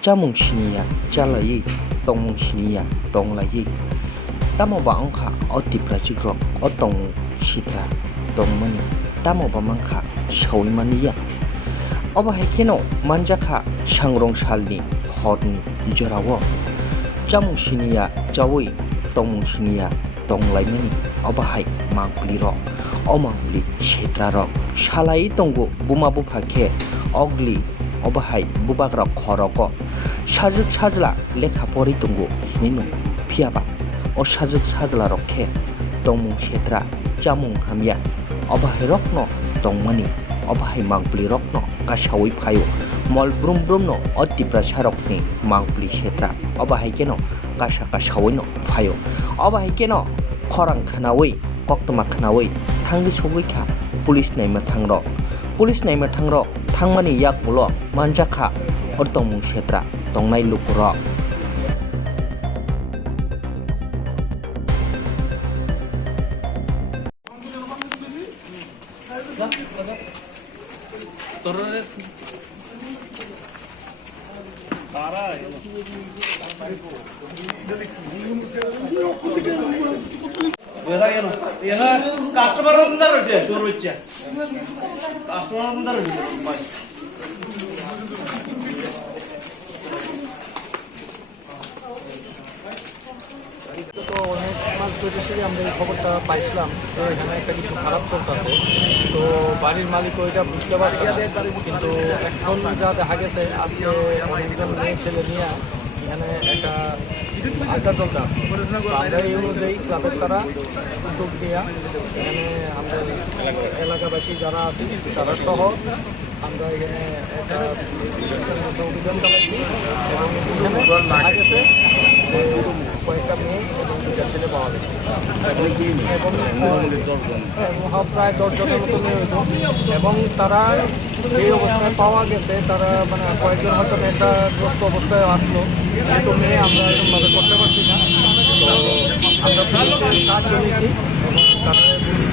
Jamungshiniya Jalayi Tongshiniya Tonglayi Tamoba Angka Otiprajikro Otong Shitra Tongmani Tamoba Mangka Shawimaniya Oba Hekino Manjaka Shangrong Shalni Horni Jorawo Jamungshiniya Jawi Tongshiniya Tonglaimani Oba Hai Mangpliro Omangli Shitraro Shalai Tongo Bumabu Pake Ogli Obahai Bubakra Koroko Shazuk Shazla Leka Pori Tungo Hininu Piaba O Shazuk Shazla Roke Tongmung Shetra Jamung Hamya Obahai Rokno Tongmani Obahai Mangpli Rokno Kashawi Payo Mol Brum Brumno Otipra Sharokni Mangpli Shetra Obahai Keno Kasha Kashawino Payo Obahai Keno Korang Kanawi Koktoma Kanawi Tangi Sogika Police Name Tangro Police Name Tangro Tangmani yak mulo manjaka Otongmung Shetra Tongnai Lukuro customer বন্ধ রয়েছে চোর হচ্ছে customer বন্ধ রয়েছে তো অনেক মাস ধরে থেকে আমরা এই খবরটা পাইছিলাম তো এখানে একটা কিছু খারাপ চলতেছে তো বাড়ির মালিক ওইটা বুঝতে পারছে না কিন্তু এখন যা দেখা গেছে আজকে অনেকজন মেয়ে ছেলে নিয়ে এখানে একটা আড্ডা চলতে আছে আমরা এই অনুযায়ী ক্লাবের তারা উদ্যোগ নেওয়া এখানে আমাদের এলাকাবাসী যারা আছে তারা সহ আমরা এখানে একটা অভিযান চালাচ্ছি এবং দেখা গেছে কয়েকটা মেয়ে এবং দুটা ছেলে পাওয়া গেছে এবং প্রায় 10 জনের মতো মেয়ে হইত এবং তারা যে অবস্থায় পাওয়া গেছে তারা মানে কয়েকজন হয়তো নেশাগ্রস্ত অবস্থায় আসলো কিন্তু মেয়ে আমরা এরকমভাবে করতে পারছি না তো আমরা পুলিশের সাহায্য নিয়েছি এবং তারা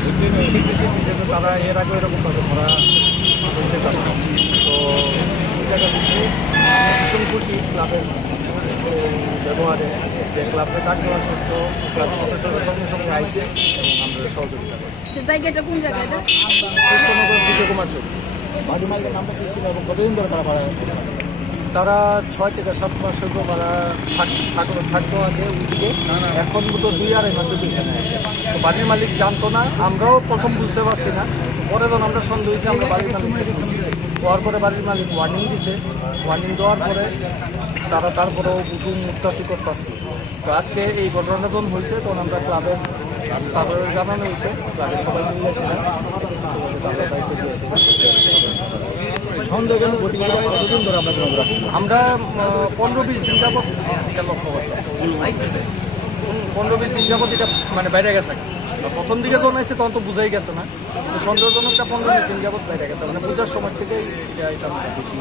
স্বীকৃতি দিয়েছে যে তারা এর আগে এরকমভাবে ধরা হয়েছে তারা তো এই জায়গা থেকে ভীষণ খুশি ক্লাবের ব্যবহারে যে ক্লাবকে ডাক দেওয়ার সত্ত্বেও ক্লাব সদস্যরা সঙ্গে সঙ্গে আইসে এবং আমরা সহযোগিতা করছি। জায়গাটা কোন জায়গাটা? কৃষ্ণনগর বিজয় কুমার চৌক। বাড়ি মালিকের নামটা কী ছিল এবং কতদিন ধরে তারা ভাড়া তারা 6 থেকে 7 মাস হইব ভাড়া থাকতো আগে ওইদিকে এখন তো 2-2.5 মাস হইতে এখানে আসে তো বাড়ির মালিক জানতো না আমরাও প্রথম বুঝতে পারছি না পরে যখন আমরা সন্দেহ হয়েছি আমরা বাড়ির মালিককে বুঝছি হওয়ার পরে বাড়ির মালিক ওয়ার্নিং দিছে ওয়ার্নিং দেওয়ার পরে তারা তারপরেও উঠু মুক্তাসি করতেছে তো আজকে এই ঘটনাটা যখন হয়েছে তখন আমরা ক্লাবের তারপরে জানানো হয়েছে ক্লাবের সবাই মিলে ছিলাম তারা দায়িত্ব দিয়েছিলাম সন্দেহের গতিবিধি কতদিন ধরে আমরা 15-20 দিন যাবত এটা লক্ষ্য করতেছি 15-20 দিন যাবত এটা মানে বাইরে গেছে প্রথম দিকে যখন আসছে তখন তো বুঝাই গেছে না কিন্তু সন্দেহজনকটা 15-20 দিন যাবত বাইরে গেছে মানে পূজার সময় থেকে এটা বেশি